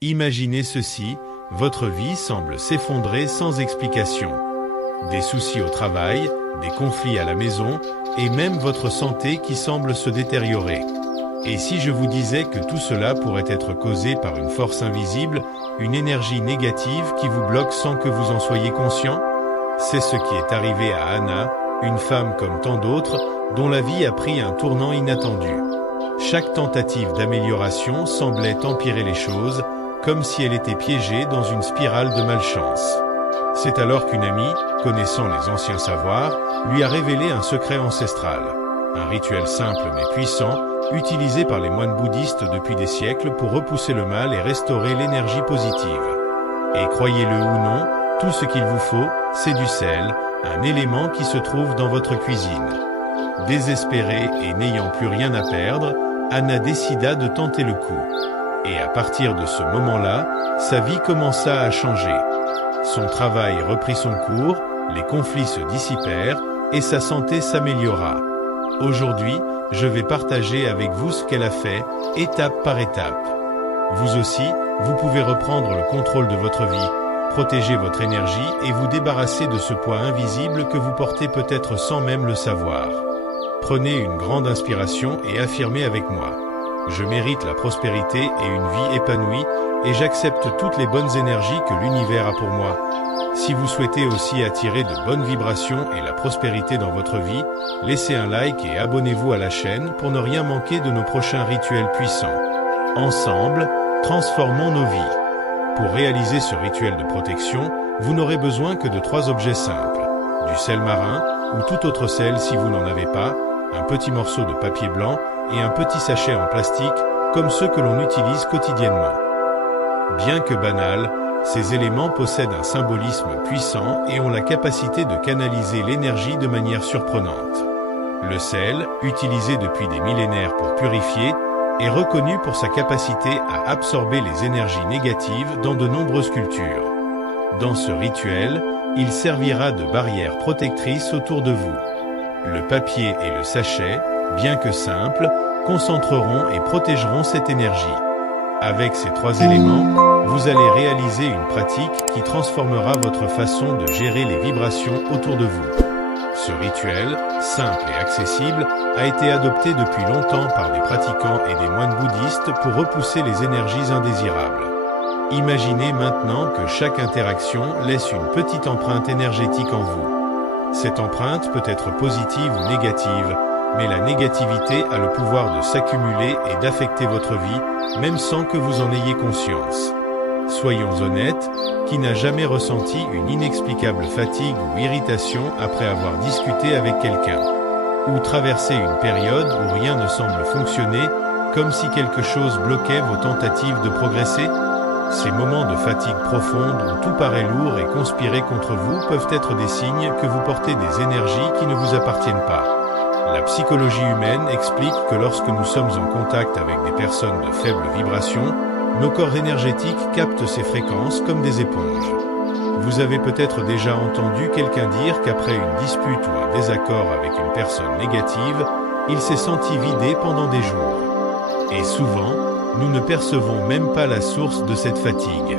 Imaginez ceci, votre vie semble s'effondrer sans explication. Des soucis au travail, des conflits à la maison, et même votre santé qui semble se détériorer. Et si je vous disais que tout cela pourrait être causé par une force invisible, une énergie négative qui vous bloque sans que vous en soyez conscient? C'est ce qui est arrivé à Anna, une femme comme tant d'autres, dont la vie a pris un tournant inattendu. Chaque tentative d'amélioration semblait empirer les choses, comme si elle était piégée dans une spirale de malchance. C'est alors qu'une amie, connaissant les anciens savoirs, lui a révélé un secret ancestral. Un rituel simple mais puissant, utilisé par les moines bouddhistes depuis des siècles pour repousser le mal et restaurer l'énergie positive. Et croyez-le ou non, tout ce qu'il vous faut, c'est du sel, un élément qui se trouve dans votre cuisine. Désespérée et n'ayant plus rien à perdre, Anna décida de tenter le coup. Et à partir de ce moment-là, sa vie commença à changer. Son travail reprit son cours, les conflits se dissipèrent et sa santé s'améliora. Aujourd'hui, je vais partager avec vous ce qu'elle a fait, étape par étape. Vous aussi, vous pouvez reprendre le contrôle de votre vie, protéger votre énergie et vous débarrasser de ce poids invisible que vous portez peut-être sans même le savoir. Prenez une grande inspiration et affirmez avec moi. Je mérite la prospérité et une vie épanouie et j'accepte toutes les bonnes énergies que l'univers a pour moi. Si vous souhaitez aussi attirer de bonnes vibrations et la prospérité dans votre vie, laissez un like et abonnez-vous à la chaîne pour ne rien manquer de nos prochains rituels puissants. Ensemble, transformons nos vies. Pour réaliser ce rituel de protection, vous n'aurez besoin que de 3 objets simples. Du sel marin, ou tout autre sel si vous n'en avez pas, un petit morceau de papier blanc et un petit sachet en plastique, comme ceux que l'on utilise quotidiennement. Bien que banals, ces éléments possèdent un symbolisme puissant et ont la capacité de canaliser l'énergie de manière surprenante. Le sel, utilisé depuis des millénaires pour purifier, est reconnu pour sa capacité à absorber les énergies négatives dans de nombreuses cultures. Dans ce rituel, il servira de barrière protectrice autour de vous. Le papier et le sachet, bien que simples, concentreront et protégeront cette énergie. Avec ces 3 éléments, vous allez réaliser une pratique qui transformera votre façon de gérer les vibrations autour de vous. Ce rituel, simple et accessible, a été adopté depuis longtemps par des pratiquants et des moines bouddhistes pour repousser les énergies indésirables. Imaginez maintenant que chaque interaction laisse une petite empreinte énergétique en vous. Cette empreinte peut être positive ou négative, mais la négativité a le pouvoir de s'accumuler et d'affecter votre vie, même sans que vous en ayez conscience. Soyons honnêtes, qui n'a jamais ressenti une inexplicable fatigue ou irritation après avoir discuté avec quelqu'un? Ou traversé une période où rien ne semble fonctionner, comme si quelque chose bloquait vos tentatives de progresser? Ces moments de fatigue profonde où tout paraît lourd et conspiré contre vous peuvent être des signes que vous portez des énergies qui ne vous appartiennent pas. La psychologie humaine explique que lorsque nous sommes en contact avec des personnes de faible vibration, nos corps énergétiques captent ces fréquences comme des éponges. Vous avez peut-être déjà entendu quelqu'un dire qu'après une dispute ou un désaccord avec une personne négative, il s'est senti vidé pendant des jours. Et souvent, nous ne percevons même pas la source de cette fatigue.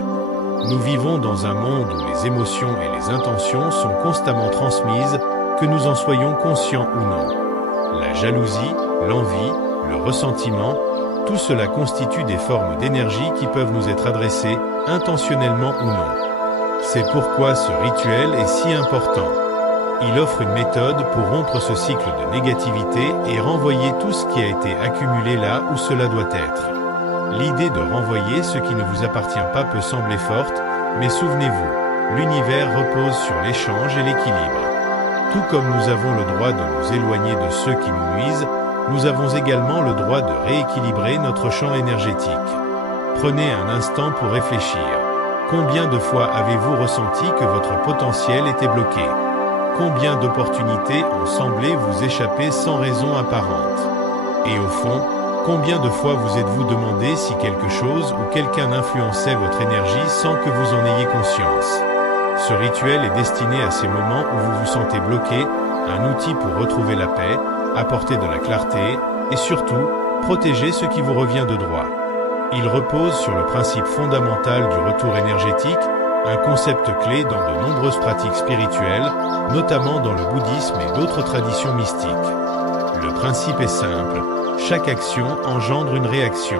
Nous vivons dans un monde où les émotions et les intentions sont constamment transmises, que nous en soyons conscients ou non. La jalousie, l'envie, le ressentiment, tout cela constitue des formes d'énergie qui peuvent nous être adressées, intentionnellement ou non. C'est pourquoi ce rituel est si important. Il offre une méthode pour rompre ce cycle de négativité et renvoyer tout ce qui a été accumulé là où cela doit être. L'idée de renvoyer ce qui ne vous appartient pas peut sembler forte, mais souvenez-vous, l'univers repose sur l'échange et l'équilibre. Tout comme nous avons le droit de nous éloigner de ceux qui nous nuisent, nous avons également le droit de rééquilibrer notre champ énergétique. Prenez un instant pour réfléchir. Combien de fois avez-vous ressenti que votre potentiel était bloqué? Combien d'opportunités ont semblé vous échapper sans raison apparente? Et au fond, combien de fois vous êtes-vous demandé si quelque chose ou quelqu'un influençait votre énergie sans que vous en ayez conscience? Ce rituel est destiné à ces moments où vous vous sentez bloqué, un outil pour retrouver la paix, apporter de la clarté et surtout, protéger ce qui vous revient de droit. Il repose sur le principe fondamental du retour énergétique, un concept clé dans de nombreuses pratiques spirituelles, notamment dans le bouddhisme et d'autres traditions mystiques. Le principe est simple, chaque action engendre une réaction.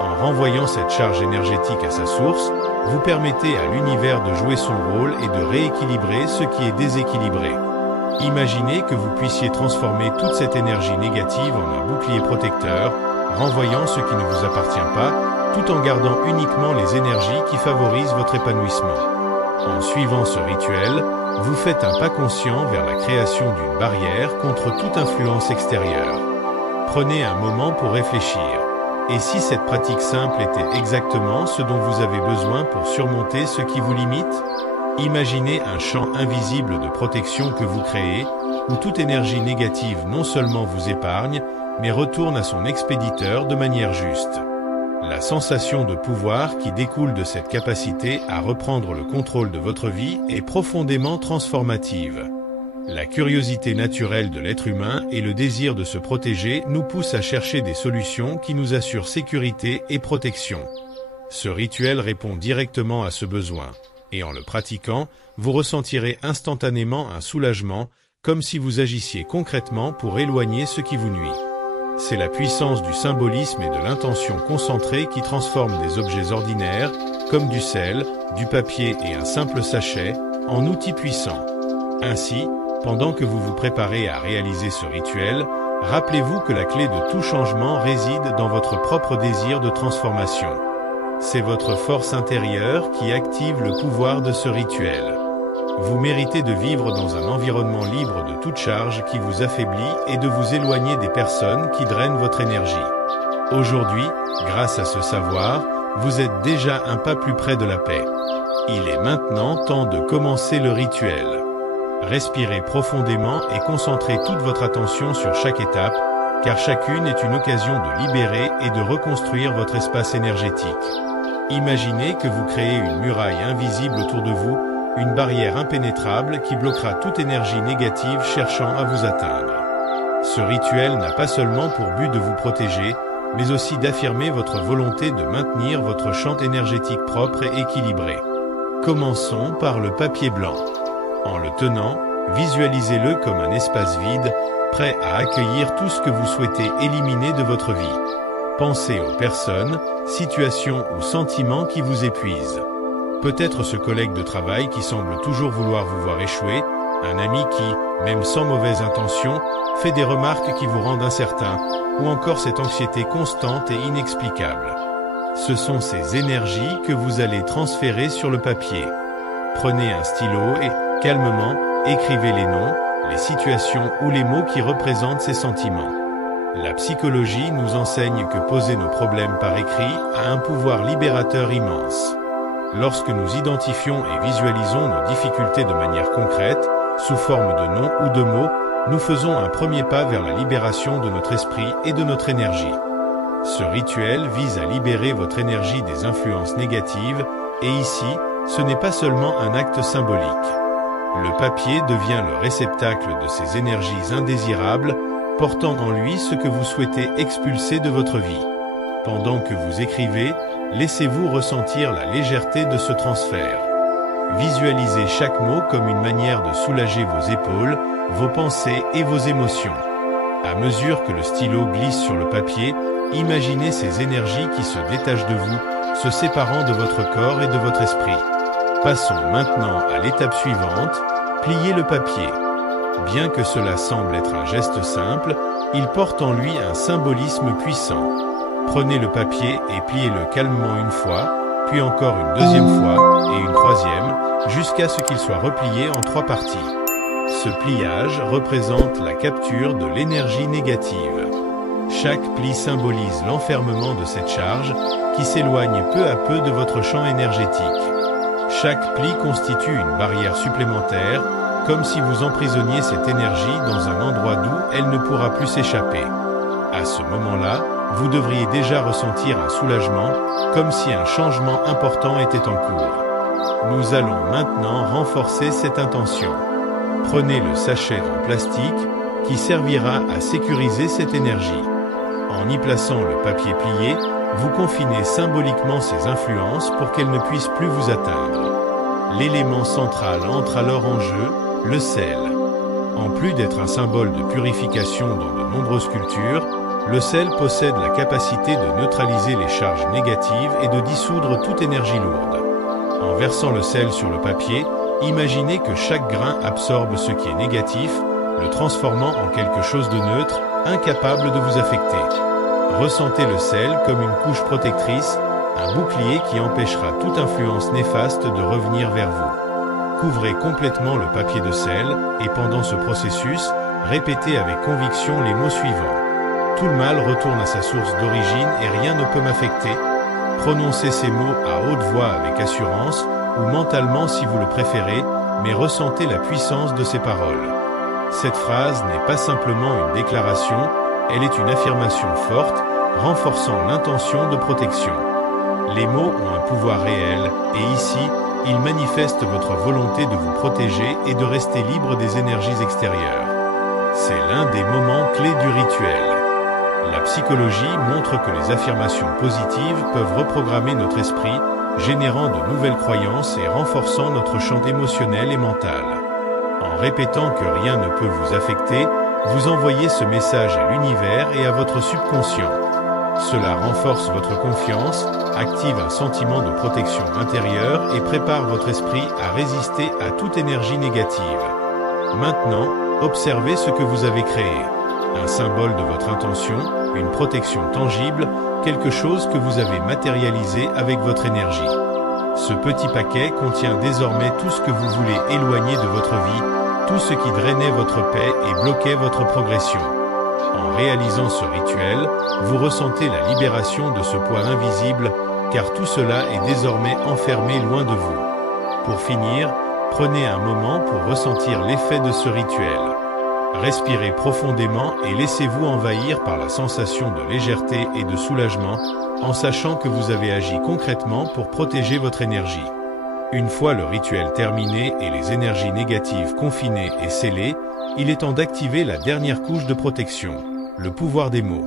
En renvoyant cette charge énergétique à sa source, vous permettez à l'univers de jouer son rôle et de rééquilibrer ce qui est déséquilibré. Imaginez que vous puissiez transformer toute cette énergie négative en un bouclier protecteur, renvoyant ce qui ne vous appartient pas, tout en gardant uniquement les énergies qui favorisent votre épanouissement. En suivant ce rituel, vous faites un pas conscient vers la création d'une barrière contre toute influence extérieure. Prenez un moment pour réfléchir. Et si cette pratique simple était exactement ce dont vous avez besoin pour surmonter ce qui vous limite? Imaginez un champ invisible de protection que vous créez, où toute énergie négative non seulement vous épargne, mais retourne à son expéditeur de manière juste. La sensation de pouvoir qui découle de cette capacité à reprendre le contrôle de votre vie est profondément transformative. La curiosité naturelle de l'être humain et le désir de se protéger nous poussent à chercher des solutions qui nous assurent sécurité et protection. Ce rituel répond directement à ce besoin, et en le pratiquant, vous ressentirez instantanément un soulagement, comme si vous agissiez concrètement pour éloigner ce qui vous nuit. C'est la puissance du symbolisme et de l'intention concentrée qui transforme des objets ordinaires, comme du sel, du papier et un simple sachet, en outils puissants. Ainsi, pendant que vous vous préparez à réaliser ce rituel, rappelez-vous que la clé de tout changement réside dans votre propre désir de transformation. C'est votre force intérieure qui active le pouvoir de ce rituel. Vous méritez de vivre dans un environnement libre de toute charge qui vous affaiblit et de vous éloigner des personnes qui drainent votre énergie. Aujourd'hui, grâce à ce savoir, vous êtes déjà un pas plus près de la paix. Il est maintenant temps de commencer le rituel. Respirez profondément et concentrez toute votre attention sur chaque étape, car chacune est une occasion de libérer et de reconstruire votre espace énergétique. Imaginez que vous créez une muraille invisible autour de vous, une barrière impénétrable qui bloquera toute énergie négative cherchant à vous atteindre. Ce rituel n'a pas seulement pour but de vous protéger, mais aussi d'affirmer votre volonté de maintenir votre champ énergétique propre et équilibré. Commençons par le papier blanc. En le tenant, visualisez-le comme un espace vide, prêt à accueillir tout ce que vous souhaitez éliminer de votre vie. Pensez aux personnes, situations ou sentiments qui vous épuisent. Peut-être ce collègue de travail qui semble toujours vouloir vous voir échouer, un ami qui, même sans mauvaise intention, fait des remarques qui vous rendent incertain, ou encore cette anxiété constante et inexplicable. Ce sont ces énergies que vous allez transférer sur le papier. Prenez un stylo et, calmement, écrivez les noms, les situations ou les mots qui représentent ces sentiments. La psychologie nous enseigne que poser nos problèmes par écrit a un pouvoir libérateur immense. Lorsque nous identifions et visualisons nos difficultés de manière concrète, sous forme de noms ou de mots, nous faisons un premier pas vers la libération de notre esprit et de notre énergie. Ce rituel vise à libérer votre énergie des influences négatives, et ici, ce n'est pas seulement un acte symbolique. Le papier devient le réceptacle de ces énergies indésirables, portant en lui ce que vous souhaitez expulser de votre vie. Pendant que vous écrivez, laissez-vous ressentir la légèreté de ce transfert. Visualisez chaque mot comme une manière de soulager vos épaules, vos pensées et vos émotions. À mesure que le stylo glisse sur le papier, imaginez ces énergies qui se détachent de vous, se séparant de votre corps et de votre esprit. Passons maintenant à l'étape suivante, pliez le papier. Bien que cela semble être un geste simple, il porte en lui un symbolisme puissant. Prenez le papier et pliez-le calmement une fois, puis encore une deuxième fois et une troisième, jusqu'à ce qu'il soit replié en 3 parties. Ce pliage représente la capture de l'énergie négative. Chaque pli symbolise l'enfermement de cette charge qui s'éloigne peu à peu de votre champ énergétique. Chaque pli constitue une barrière supplémentaire, comme si vous emprisonniez cette énergie dans un endroit d'où elle ne pourra plus s'échapper. À ce moment-là, vous devriez déjà ressentir un soulagement, comme si un changement important était en cours. Nous allons maintenant renforcer cette intention. Prenez le sachet en plastique qui servira à sécuriser cette énergie. En y plaçant le papier plié, vous confinez symboliquement ces influences pour qu'elles ne puissent plus vous atteindre. L'élément central entre alors en jeu, le sel. En plus d'être un symbole de purification dans de nombreuses cultures, le sel possède la capacité de neutraliser les charges négatives et de dissoudre toute énergie lourde. En versant le sel sur le papier, imaginez que chaque grain absorbe ce qui est négatif, le transformant en quelque chose de neutre, incapable de vous affecter. Ressentez le sel comme une couche protectrice, un bouclier qui empêchera toute influence néfaste de revenir vers vous. Couvrez complètement le papier de sel et pendant ce processus, répétez avec conviction les mots suivants. Tout le mal retourne à sa source d'origine et rien ne peut m'affecter. Prononcez ces mots à haute voix avec assurance ou mentalement si vous le préférez, mais ressentez la puissance de ces paroles. Cette phrase n'est pas simplement une déclaration, elle est une affirmation forte, renforçant l'intention de protection. Les mots ont un pouvoir réel, et ici, ils manifestent votre volonté de vous protéger et de rester libre des énergies extérieures. C'est l'un des moments clés du rituel. La psychologie montre que les affirmations positives peuvent reprogrammer notre esprit, générant de nouvelles croyances et renforçant notre champ émotionnel et mental. En répétant que rien ne peut vous affecter, vous envoyez ce message à l'univers et à votre subconscient. Cela renforce votre confiance, active un sentiment de protection intérieure et prépare votre esprit à résister à toute énergie négative. Maintenant, observez ce que vous avez créé. Un symbole de votre intention, une protection tangible, quelque chose que vous avez matérialisé avec votre énergie. Ce petit paquet contient désormais tout ce que vous voulez éloigner de votre vie, tout ce qui drainait votre paix et bloquait votre progression. En réalisant ce rituel, vous ressentez la libération de ce poids invisible, car tout cela est désormais enfermé loin de vous. Pour finir, prenez un moment pour ressentir l'effet de ce rituel. Respirez profondément et laissez-vous envahir par la sensation de légèreté et de soulagement, en sachant que vous avez agi concrètement pour protéger votre énergie. Une fois le rituel terminé et les énergies négatives confinées et scellées, il est temps d'activer la dernière couche de protection, le pouvoir des mots.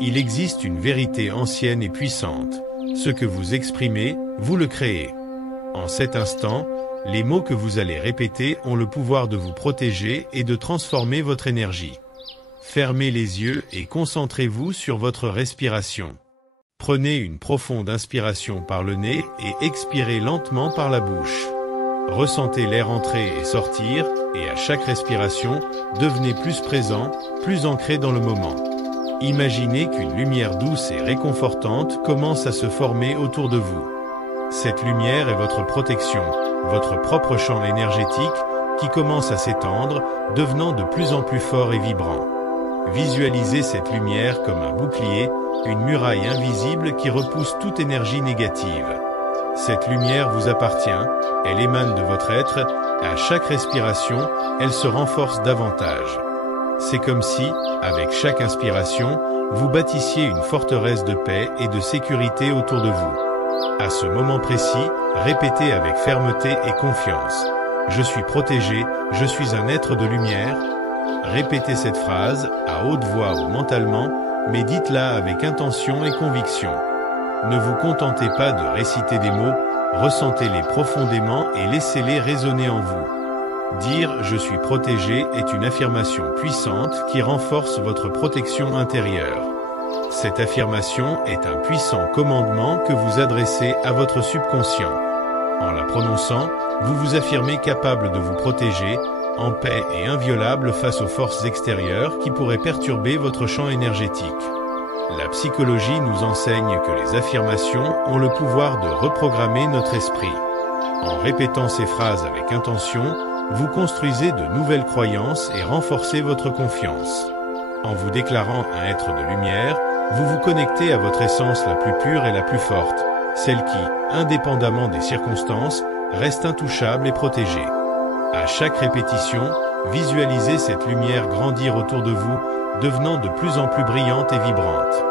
Il existe une vérité ancienne et puissante. Ce que vous exprimez, vous le créez. En cet instant, les mots que vous allez répéter ont le pouvoir de vous protéger et de transformer votre énergie. Fermez les yeux et concentrez-vous sur votre respiration. Prenez une profonde inspiration par le nez et expirez lentement par la bouche. Ressentez l'air entrer et sortir, et à chaque respiration, devenez plus présent, plus ancré dans le moment. Imaginez qu'une lumière douce et réconfortante commence à se former autour de vous. Cette lumière est votre protection, votre propre champ énergétique qui commence à s'étendre, devenant de plus en plus fort et vibrant. Visualisez cette lumière comme un bouclier, une muraille invisible qui repousse toute énergie négative. Cette lumière vous appartient, elle émane de votre être, à chaque respiration, elle se renforce davantage. C'est comme si, avec chaque inspiration, vous bâtissiez une forteresse de paix et de sécurité autour de vous. À ce moment précis, répétez avec fermeté et confiance. Je suis protégé, je suis un être de lumière. Répétez cette phrase, à haute voix ou mentalement, mais dites-la avec intention et conviction. Ne vous contentez pas de réciter des mots, ressentez-les profondément et laissez-les résonner en vous. Dire « je suis protégé » est une affirmation puissante qui renforce votre protection intérieure. Cette affirmation est un puissant commandement que vous adressez à votre subconscient. En la prononçant, vous vous affirmez capable de vous protéger, en paix et inviolable face aux forces extérieures qui pourraient perturber votre champ énergétique. La psychologie nous enseigne que les affirmations ont le pouvoir de reprogrammer notre esprit. En répétant ces phrases avec intention, vous construisez de nouvelles croyances et renforcez votre confiance. En vous déclarant un être de lumière, vous vous connectez à votre essence la plus pure et la plus forte, celle qui, indépendamment des circonstances, reste intouchable et protégée. À chaque répétition, visualisez cette lumière grandir autour de vous, devenant de plus en plus brillante et vibrante.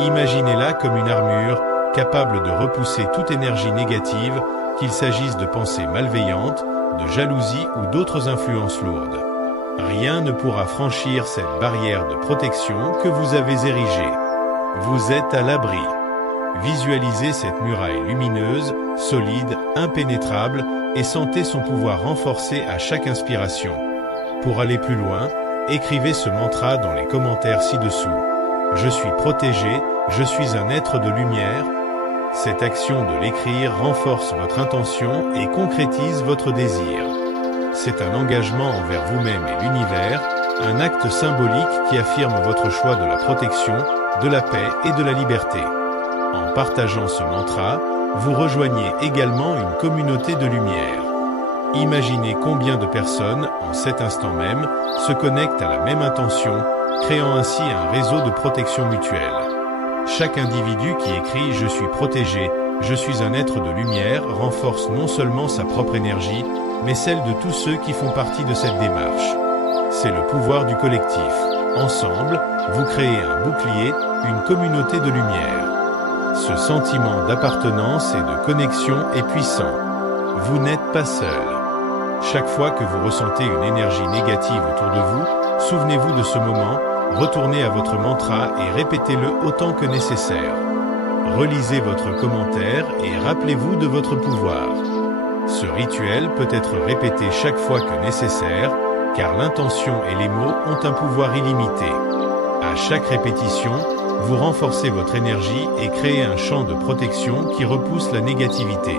Imaginez-la comme une armure, capable de repousser toute énergie négative, qu'il s'agisse de pensées malveillantes, de jalousie ou d'autres influences lourdes. Rien ne pourra franchir cette barrière de protection que vous avez érigée. Vous êtes à l'abri. Visualisez cette muraille lumineuse, solide, impénétrable, et sentez son pouvoir renforcé à chaque inspiration. Pour aller plus loin, écrivez ce mantra dans les commentaires ci-dessous. Je suis protégé, je suis un être de lumière. Cette action de l'écrire renforce votre intention et concrétise votre désir. C'est un engagement envers vous-même et l'univers, un acte symbolique qui affirme votre choix de la protection, de la paix et de la liberté. En partageant ce mantra, vous rejoignez également une communauté de lumière. Imaginez combien de personnes, en cet instant même, se connectent à la même intention, créant ainsi un réseau de protection mutuelle. Chaque individu qui écrit « Je suis protégé, je suis un être de lumière » renforce non seulement sa propre énergie, mais celle de tous ceux qui font partie de cette démarche. C'est le pouvoir du collectif. Ensemble, vous créez un bouclier, une communauté de lumière. Ce sentiment d'appartenance et de connexion est puissant. Vous n'êtes pas seul. Chaque fois que vous ressentez une énergie négative autour de vous, souvenez-vous de ce moment, retournez à votre mantra et répétez-le autant que nécessaire. Relisez votre commentaire et rappelez-vous de votre pouvoir. Ce rituel peut être répété chaque fois que nécessaire, car l'intention et les mots ont un pouvoir illimité. À chaque répétition, vous renforcez votre énergie et créez un champ de protection qui repousse la négativité.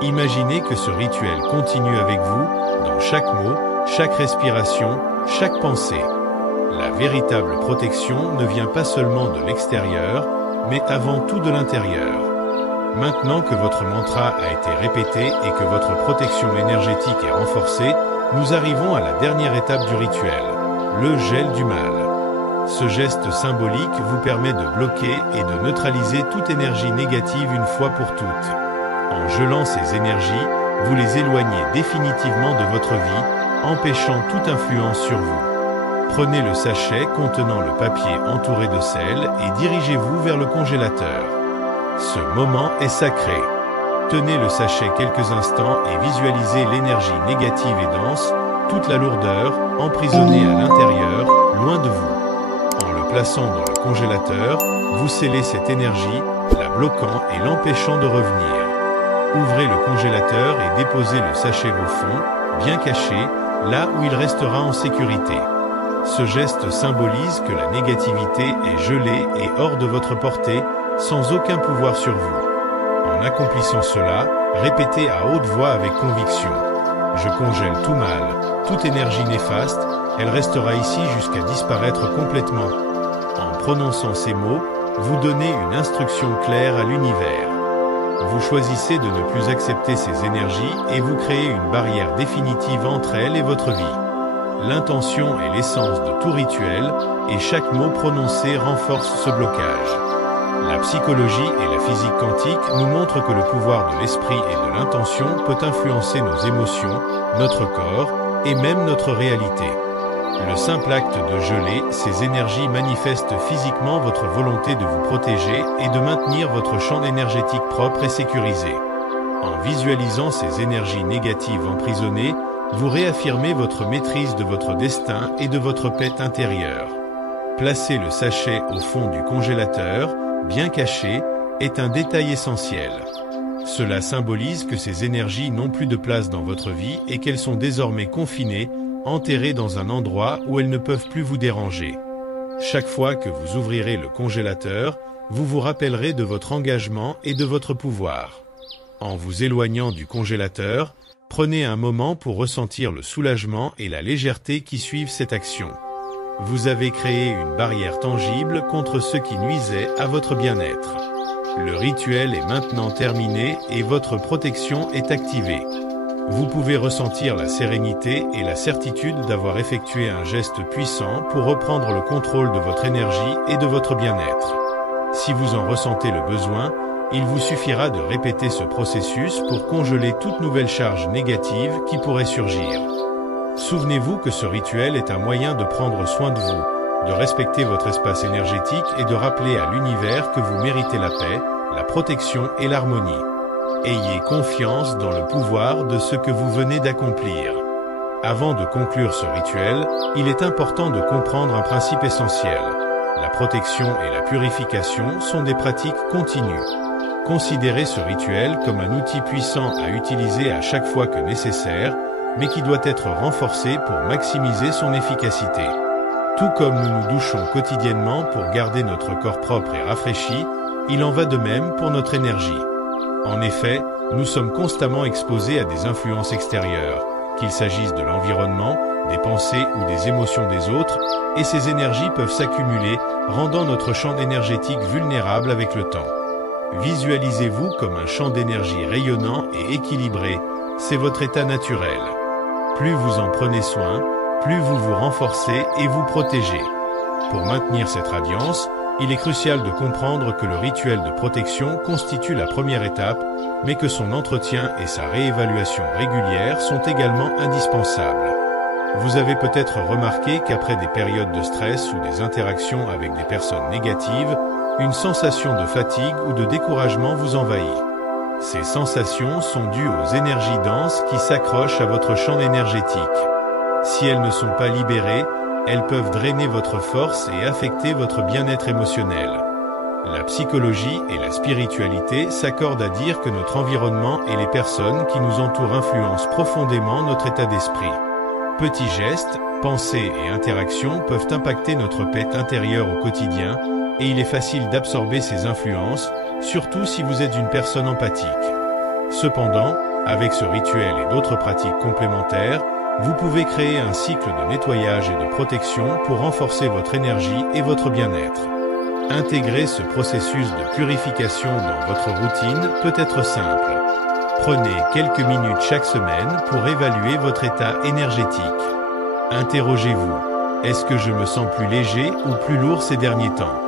Imaginez que ce rituel continue avec vous, dans chaque mot, chaque respiration, chaque pensée. La véritable protection ne vient pas seulement de l'extérieur, mais avant tout de l'intérieur. Maintenant que votre mantra a été répété et que votre protection énergétique est renforcée, nous arrivons à la dernière étape du rituel, le gel du mal. Ce geste symbolique vous permet de bloquer et de neutraliser toute énergie négative une fois pour toutes. En gelant ces énergies, vous les éloignez définitivement de votre vie, empêchant toute influence sur vous. Prenez le sachet contenant le papier entouré de sel et dirigez-vous vers le congélateur. Ce moment est sacré. Tenez le sachet quelques instants et visualisez l'énergie négative et dense, toute la lourdeur, emprisonnée à l'intérieur, loin de vous. En le plaçant dans le congélateur, vous scellez cette énergie, la bloquant et l'empêchant de revenir. Ouvrez le congélateur et déposez le sachet au fond, bien caché, là où il restera en sécurité. Ce geste symbolise que la négativité est gelée et hors de votre portée, sans aucun pouvoir sur vous. En accomplissant cela, répétez à haute voix avec conviction. Je congèle tout mal, toute énergie néfaste, elle restera ici jusqu'à disparaître complètement. En prononçant ces mots, vous donnez une instruction claire à l'univers. Vous choisissez de ne plus accepter ces énergies et vous créez une barrière définitive entre elles et votre vie. L'intention est l'essence de tout rituel et chaque mot prononcé renforce ce blocage. La psychologie et la physique quantique nous montrent que le pouvoir de l'esprit et de l'intention peut influencer nos émotions, notre corps et même notre réalité. Le simple acte de geler ces énergies manifeste physiquement votre volonté de vous protéger et de maintenir votre champ énergétique propre et sécurisé. En visualisant ces énergies négatives emprisonnées, vous réaffirmez votre maîtrise de votre destin et de votre paix intérieure. Placer le sachet au fond du congélateur, bien caché, est un détail essentiel. Cela symbolise que ces énergies n'ont plus de place dans votre vie et qu'elles sont désormais confinées, enterrées dans un endroit où elles ne peuvent plus vous déranger. Chaque fois que vous ouvrirez le congélateur, vous vous rappellerez de votre engagement et de votre pouvoir. En vous éloignant du congélateur, prenez un moment pour ressentir le soulagement et la légèreté qui suivent cette action. Vous avez créé une barrière tangible contre ce qui nuisait à votre bien-être. Le rituel est maintenant terminé et votre protection est activée. Vous pouvez ressentir la sérénité et la certitude d'avoir effectué un geste puissant pour reprendre le contrôle de votre énergie et de votre bien-être. Si vous en ressentez le besoin, il vous suffira de répéter ce processus pour congeler toute nouvelle charge négative qui pourrait surgir. Souvenez-vous que ce rituel est un moyen de prendre soin de vous, de respecter votre espace énergétique et de rappeler à l'univers que vous méritez la paix, la protection et l'harmonie. Ayez confiance dans le pouvoir de ce que vous venez d'accomplir. Avant de conclure ce rituel, il est important de comprendre un principe essentiel. La protection et la purification sont des pratiques continues. Considérez ce rituel comme un outil puissant à utiliser à chaque fois que nécessaire, mais qui doit être renforcé pour maximiser son efficacité. Tout comme nous nous douchons quotidiennement pour garder notre corps propre et rafraîchi, il en va de même pour notre énergie. En effet, nous sommes constamment exposés à des influences extérieures, qu'il s'agisse de l'environnement, des pensées ou des émotions des autres, et ces énergies peuvent s'accumuler, rendant notre champ énergétique vulnérable avec le temps. Visualisez-vous comme un champ d'énergie rayonnant et équilibré, c'est votre état naturel. Plus vous en prenez soin, plus vous vous renforcez et vous protégez. Pour maintenir cette radiance, il est crucial de comprendre que le rituel de protection constitue la première étape, mais que son entretien et sa réévaluation régulière sont également indispensables. Vous avez peut-être remarqué qu'après des périodes de stress ou des interactions avec des personnes négatives, une sensation de fatigue ou de découragement vous envahit. Ces sensations sont dues aux énergies denses qui s'accrochent à votre champ énergétique. Si elles ne sont pas libérées, elles peuvent drainer votre force et affecter votre bien-être émotionnel. La psychologie et la spiritualité s'accordent à dire que notre environnement et les personnes qui nous entourent influencent profondément notre état d'esprit. Petits gestes, pensées et interactions peuvent impacter notre paix intérieure au quotidien, et il est facile d'absorber ces influences, surtout si vous êtes une personne empathique. Cependant, avec ce rituel et d'autres pratiques complémentaires, vous pouvez créer un cycle de nettoyage et de protection pour renforcer votre énergie et votre bien-être. Intégrer ce processus de purification dans votre routine peut être simple. Prenez quelques minutes chaque semaine pour évaluer votre état énergétique. Interrogez-vous, est-ce que je me sens plus léger ou plus lourd ces derniers temps?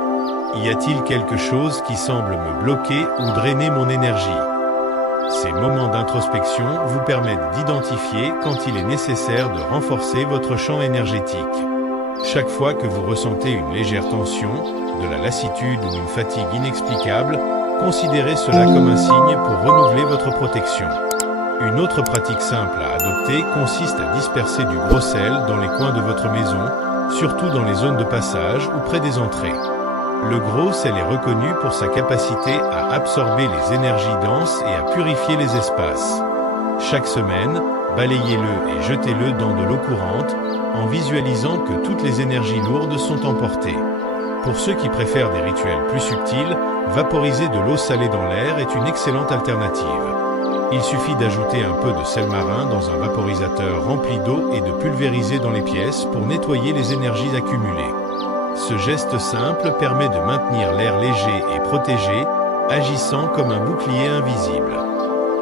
Y a-t-il quelque chose qui semble me bloquer ou drainer mon énergie? Ces moments d'introspection vous permettent d'identifier quand il est nécessaire de renforcer votre champ énergétique. Chaque fois que vous ressentez une légère tension, de la lassitude ou une fatigue inexplicable, considérez cela comme un signe pour renouveler votre protection. Une autre pratique simple à adopter consiste à disperser du gros sel dans les coins de votre maison, surtout dans les zones de passage ou près des entrées. Le gros sel est reconnu pour sa capacité à absorber les énergies denses et à purifier les espaces. Chaque semaine, balayez-le et jetez-le dans de l'eau courante, en visualisant que toutes les énergies lourdes sont emportées. Pour ceux qui préfèrent des rituels plus subtils, vaporiser de l'eau salée dans l'air est une excellente alternative. Il suffit d'ajouter un peu de sel marin dans un vaporisateur rempli d'eau et de pulvériser dans les pièces pour nettoyer les énergies accumulées. Ce geste simple permet de maintenir l'air léger et protégé, agissant comme un bouclier invisible.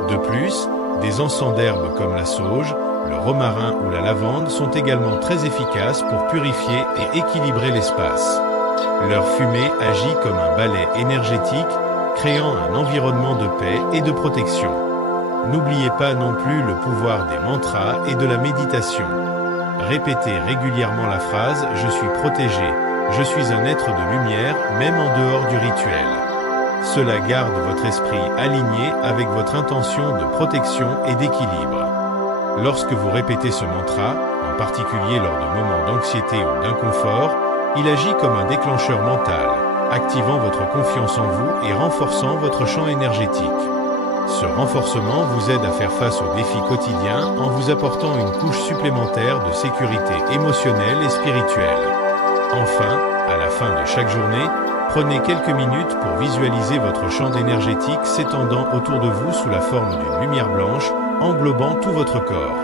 De plus, des encens d'herbes comme la sauge, le romarin ou la lavande sont également très efficaces pour purifier et équilibrer l'espace. Leur fumée agit comme un balai énergétique, créant un environnement de paix et de protection. N'oubliez pas non plus le pouvoir des mantras et de la méditation. Répétez régulièrement la phrase « Je suis protégé ». Je suis un être de lumière, même en dehors du rituel. Cela garde votre esprit aligné avec votre intention de protection et d'équilibre. Lorsque vous répétez ce mantra, en particulier lors de moments d'anxiété ou d'inconfort, il agit comme un déclencheur mental, activant votre confiance en vous et renforçant votre champ énergétique. Ce renforcement vous aide à faire face aux défis quotidiens en vous apportant une couche supplémentaire de sécurité émotionnelle et spirituelle. Enfin, à la fin de chaque journée, prenez quelques minutes pour visualiser votre champ énergétique s'étendant autour de vous sous la forme d'une lumière blanche, englobant tout votre corps.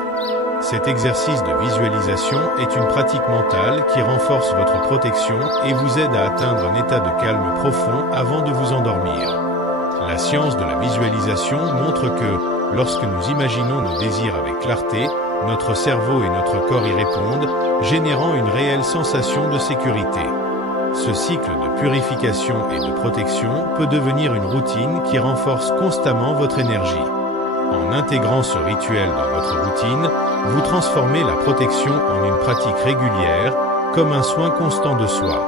Cet exercice de visualisation est une pratique mentale qui renforce votre protection et vous aide à atteindre un état de calme profond avant de vous endormir. La science de la visualisation montre que, lorsque nous imaginons nos désirs avec clarté, notre cerveau et notre corps y répondent, générant une réelle sensation de sécurité. Ce cycle de purification et de protection peut devenir une routine qui renforce constamment votre énergie. En intégrant ce rituel dans votre routine, vous transformez la protection en une pratique régulière, comme un soin constant de soi.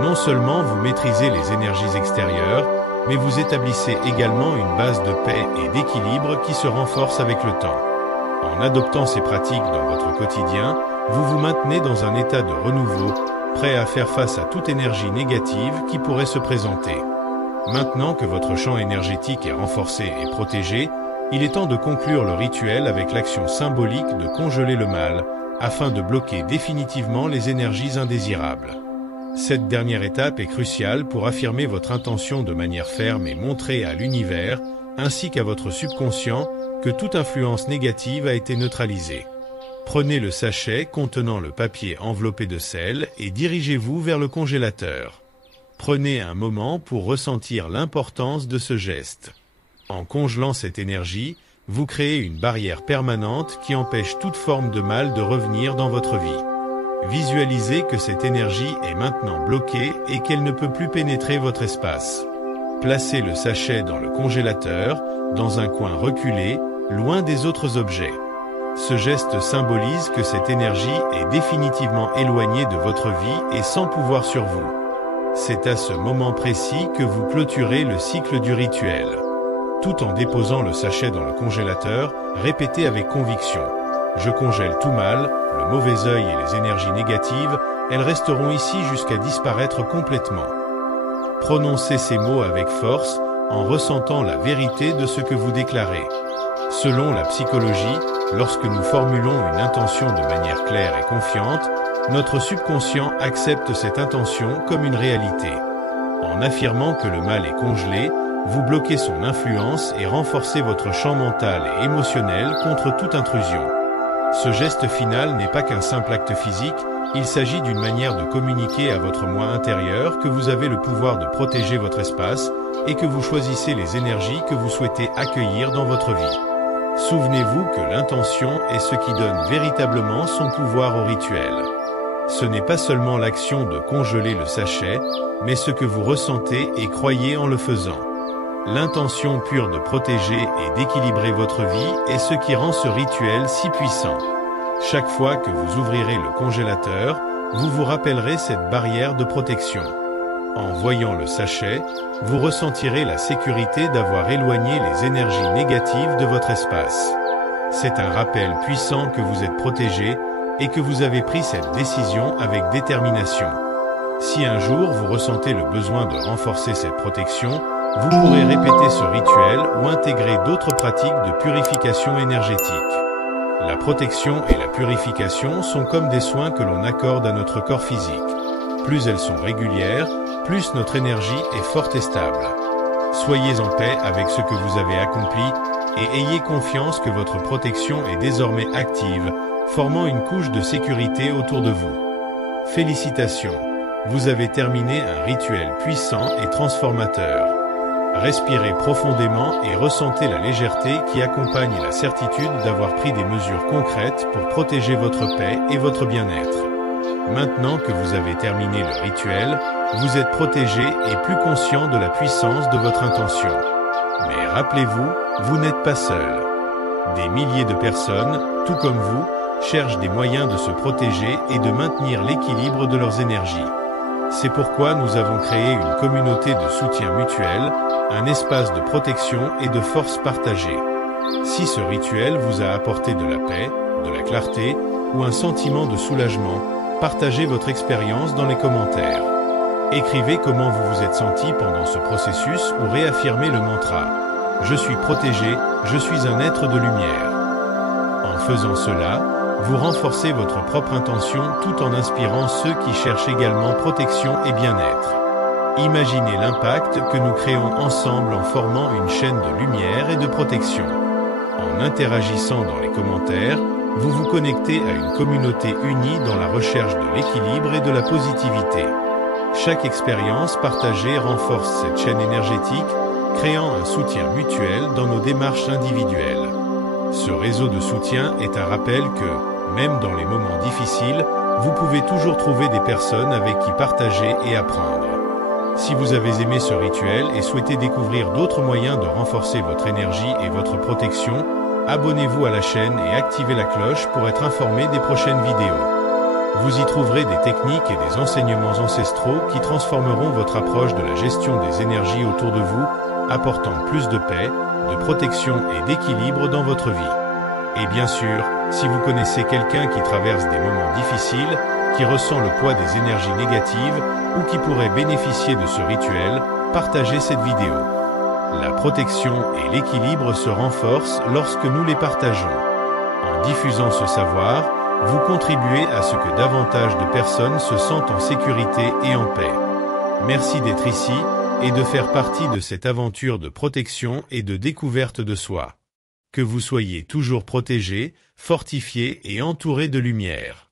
Non seulement vous maîtrisez les énergies extérieures, mais vous établissez également une base de paix et d'équilibre qui se renforce avec le temps. En adoptant ces pratiques dans votre quotidien, vous vous maintenez dans un état de renouveau, prêt à faire face à toute énergie négative qui pourrait se présenter. Maintenant que votre champ énergétique est renforcé et protégé, il est temps de conclure le rituel avec l'action symbolique de congeler le mal, afin de bloquer définitivement les énergies indésirables. Cette dernière étape est cruciale pour affirmer votre intention de manière ferme et montrer à l'univers, ainsi qu'à votre subconscient, que toute influence négative a été neutralisée. Prenez le sachet contenant le papier enveloppé de sel et dirigez-vous vers le congélateur. Prenez un moment pour ressentir l'importance de ce geste. En congelant cette énergie, vous créez une barrière permanente qui empêche toute forme de mal de revenir dans votre vie. Visualisez que cette énergie est maintenant bloquée et qu'elle ne peut plus pénétrer votre espace. Placez le sachet dans le congélateur, dans un coin reculé, loin des autres objets. Ce geste symbolise que cette énergie est définitivement éloignée de votre vie et sans pouvoir sur vous. C'est à ce moment précis que vous clôturez le cycle du rituel. Tout en déposant le sachet dans le congélateur, répétez avec conviction. Je congèle tout mal, le mauvais œil et les énergies négatives, elles resteront ici jusqu'à disparaître complètement. Prononcez ces mots avec force, en ressentant la vérité de ce que vous déclarez. Selon la psychologie, lorsque nous formulons une intention de manière claire et confiante, notre subconscient accepte cette intention comme une réalité. En affirmant que le mal est congelé, vous bloquez son influence et renforcez votre champ mental et émotionnel contre toute intrusion. Ce geste final n'est pas qu'un simple acte physique, il s'agit d'une manière de communiquer à votre moi intérieur que vous avez le pouvoir de protéger votre espace et que vous choisissez les énergies que vous souhaitez accueillir dans votre vie. Souvenez-vous que l'intention est ce qui donne véritablement son pouvoir au rituel. Ce n'est pas seulement l'action de congeler le sachet, mais ce que vous ressentez et croyez en le faisant. L'intention pure de protéger et d'équilibrer votre vie est ce qui rend ce rituel si puissant. Chaque fois que vous ouvrirez le congélateur, vous vous rappellerez cette barrière de protection. En voyant le sachet, vous ressentirez la sécurité d'avoir éloigné les énergies négatives de votre espace. C'est un rappel puissant que vous êtes protégé et que vous avez pris cette décision avec détermination. Si un jour vous ressentez le besoin de renforcer cette protection, vous pourrez répéter ce rituel ou intégrer d'autres pratiques de purification énergétique. La protection et la purification sont comme des soins que l'on accorde à notre corps physique. Plus elles sont régulières, plus notre énergie est forte et stable. Soyez en paix avec ce que vous avez accompli et ayez confiance que votre protection est désormais active, formant une couche de sécurité autour de vous. Félicitations! Vous avez terminé un rituel puissant et transformateur. Respirez profondément et ressentez la légèreté qui accompagne la certitude d'avoir pris des mesures concrètes pour protéger votre paix et votre bien-être. Maintenant que vous avez terminé le rituel, vous êtes protégé et plus conscient de la puissance de votre intention. Mais rappelez-vous, vous n'êtes pas seul. Des milliers de personnes, tout comme vous, cherchent des moyens de se protéger et de maintenir l'équilibre de leurs énergies. C'est pourquoi nous avons créé une communauté de soutien mutuel, un espace de protection et de force partagée. Si ce rituel vous a apporté de la paix, de la clarté ou un sentiment de soulagement, partagez votre expérience dans les commentaires. Écrivez comment vous vous êtes senti pendant ce processus ou réaffirmez le mantra « Je suis protégé, je suis un être de lumière ». En faisant cela, vous renforcez votre propre intention tout en inspirant ceux qui cherchent également protection et bien-être. Imaginez l'impact que nous créons ensemble en formant une chaîne de lumière et de protection. En interagissant dans les commentaires, vous vous connectez à une communauté unie dans la recherche de l'équilibre et de la positivité. Chaque expérience partagée renforce cette chaîne énergétique, créant un soutien mutuel dans nos démarches individuelles. Ce réseau de soutien est un rappel que, même dans les moments difficiles, vous pouvez toujours trouver des personnes avec qui partager et apprendre. Si vous avez aimé ce rituel et souhaitez découvrir d'autres moyens de renforcer votre énergie et votre protection, abonnez-vous à la chaîne et activez la cloche pour être informé des prochaines vidéos. Vous y trouverez des techniques et des enseignements ancestraux qui transformeront votre approche de la gestion des énergies autour de vous, apportant plus de paix, de protection et d'équilibre dans votre vie. Et bien sûr, si vous connaissez quelqu'un qui traverse des moments difficiles, qui ressent le poids des énergies négatives ou qui pourrait bénéficier de ce rituel, partagez cette vidéo. La protection et l'équilibre se renforcent lorsque nous les partageons. En diffusant ce savoir, vous contribuez à ce que davantage de personnes se sentent en sécurité et en paix. Merci d'être ici et de faire partie de cette aventure de protection et de découverte de soi. Que vous soyez toujours protégés, fortifiés et entourés de lumière.